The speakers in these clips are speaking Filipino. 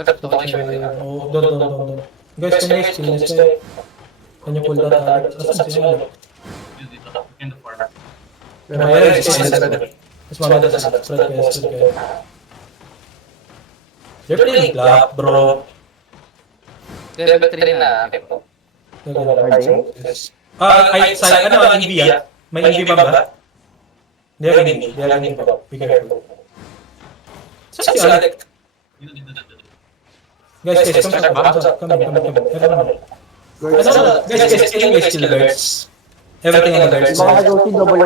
Oh, don't. Guys, can you kill this guy? Can you pull that target? Asan siya? Mayroon, mas maganda sa spread kayo. They're playing black, bro. Level 3 na. EV ah. May EV ba? They have EV ba? Be careful. Saan si Alec? Guys, come in. Guys, can you guys kill the guards? Everything on the guards. Everything on the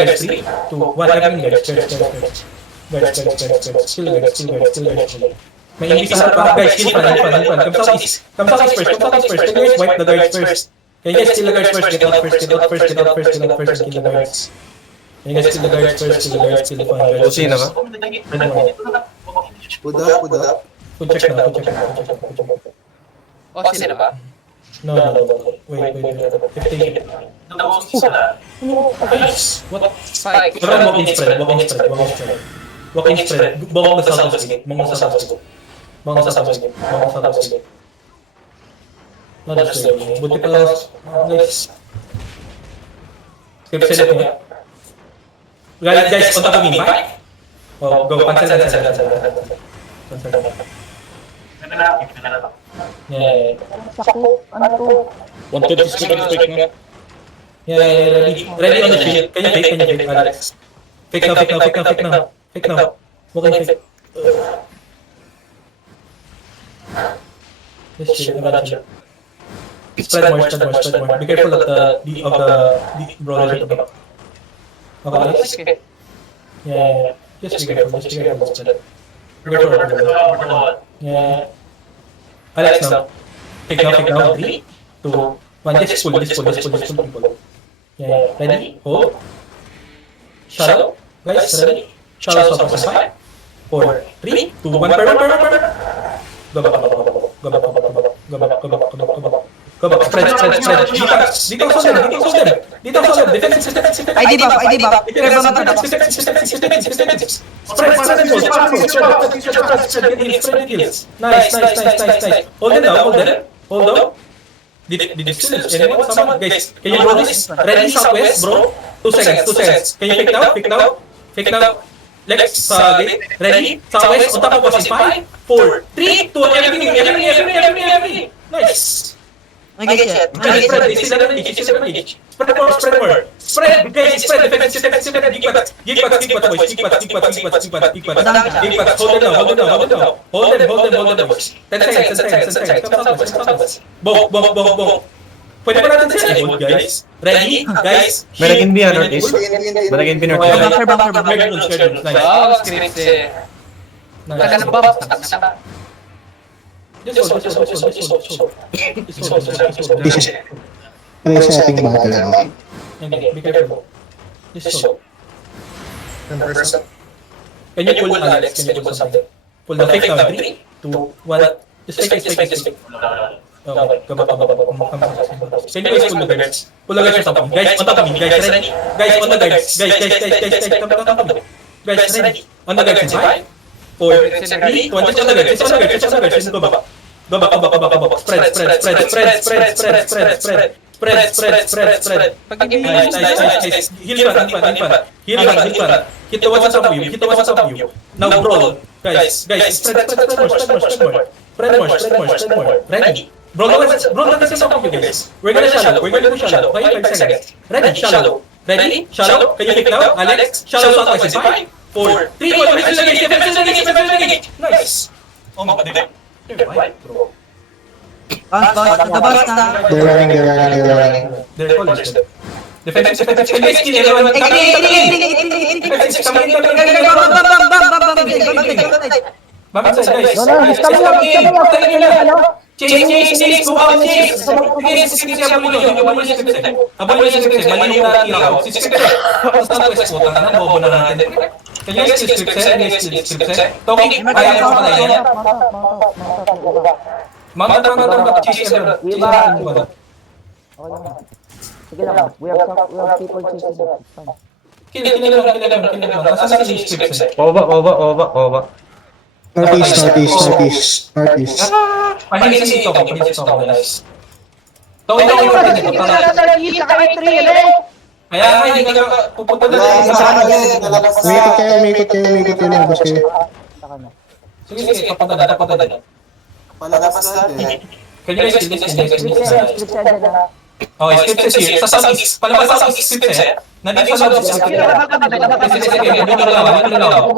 guards. 3, 2, 1, everything guards. Guards. Kill the guards. May EV sa harap pa. Guys, kill pa. Come southeast first. Can you guys wipe the guards first? Can you guys kill the guards first? Get out first. Kill the guards. Can you guys kill the guards first? Kill the fun guards. Sino ba? Put up. Food check na. O, sino ba? No. Wait. 15. What? Spike. Parang walk-in spread. Bawang na sa southwest. Bawang sa southwest. Not just way. Buti pa guys. Skip select niya. Guys, on top of me. Oh, go. Cancel. Yeah. Wanted to spike na. Yeah, ready on the shield. Can you fake, Alex? Fake now. Walking fake. This shit, I'm gonna chill. Spread more. Be careful of the brawler at the back. Okay, yeah. Just be careful. Spread. Be careful. Yeah. Alex now. Fake now. 3, 2, 1. Just pull people. Yeah. Ready? Hold. Shallow. Guys, ready? Shallow stop. 5, 4, 3, 2, 1. Per. Go back. Spread. Dito sa them. Defense. ID buff. Spread kills. Nice. Hold them. Did you still anyone? Someone? Guys, can you roll this? Ready, southwest, bro? 2 seconds. Can you pick now? Let's gate. Ready? Southwest, on top of us in 5, 4, 3, 2, everything. Nice. Nag-get. Spread. Spread more. Spread, guys. Defense. Gig pat, boys. Hold them, boys. 10 seconds. Come southwest. Bow. Pwede ba natin sila i-hold, guys? Ready? Guys? Malagin B, Northeast. Malagin B, Northeast. Nice. Wow, script eh. Nakalabab. Just hold. Resetting battle. Okay, be careful. Just hold. Can you pull Alex? Can you pull something? Pull the fake now. 3, 2, 1. Just fake. Okay, come back. Can you guys pull the guards? Pull the guards on top of me. Guys, on top of me. Guys, ready? Guys, on the guards. Guys, come. Guys, ready? On the guards. 5, 4, 3, 2, 1. Just on the guards. Go back. Spread. Nice. Heal pan. Hit the ones on top of you. Now brawl. Guys, spread more. Ready? Brawl na sa top of you guys. We're gonna push shallow. 5 seconds. Ready? Shallow. Can you pick now? Alex? Shallow southwest. 5, 4, 3, 2, 1. Defense. Nice. Oh my god. Why, bro? Bounce na. They're running. They're college. Defense. Can you kill everyone? Bam inside, guys. Chase. Go out, chase. Abol yung script. Mali yung natira ko. Southwest po. Tangan, bobo na natin. Can you guys kill script? Talking. Kaya ko pa na yan. Mount. Chase everyone. Sige lang. We have people chasing. It's fine. Kill. Nasaan si script? Pababa. Northeast. Mahilig si Tong, guys. Tong, ito, kaya nga, hindi ka pupunta na lang sa akin. Umikot kayo, labas kayo. Sige, papunta na. Palabas natin. Can you guys skip this? Split side na. Okay, skip this here. Sa southeast, palabas sa southeast, skip this eh. Nandito sa loob, skip this. Sige, dito lang ako.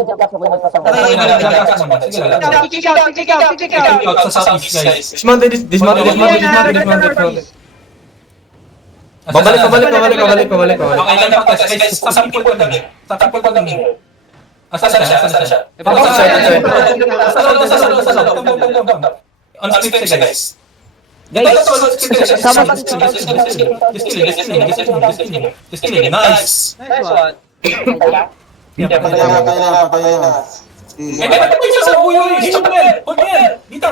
Sige lang. Sa southeast, guys. Dismounted. Pabalik. Okay, lang ako. Guys, sa sample ko lang. Asan siya? Sa loob. On split siya, guys. Just killing. Nice. Nice one. Patay na. Ba't may isa sa uyo eh? Stop mo yan! Huwag mo yan! Dito!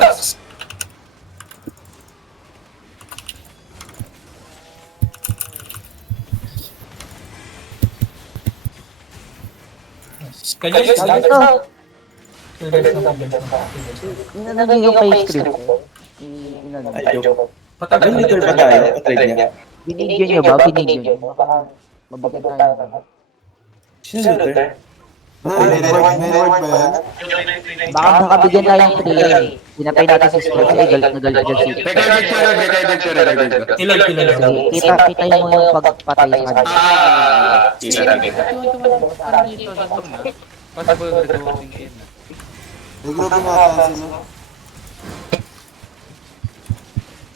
Kaya guys, Naging yung face script. patagal Liter ba tayo? Patry niya. Binigyan niyo ba? Binigyan niyo. Baka mabigyan tayo. Sino Liter? May reward ba yan? Baka bigyan tayo ng 3. Pinatay natin si Split. Ay, galit na galit dyan si Killer. Kita mo yung pagpatay sa kanya. Possible regrouping in. Regrouping natin sila.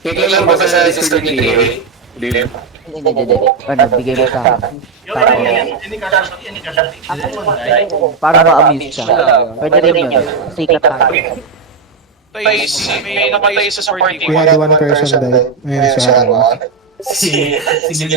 Kailan ba sa Discord ni Leo? Hindi. Ano, bigay mo sa akin. Para ma-amuse siya. Pwede rin yun. Sikat tayo. May napatay sa support We had one person died. Ngayon sa Si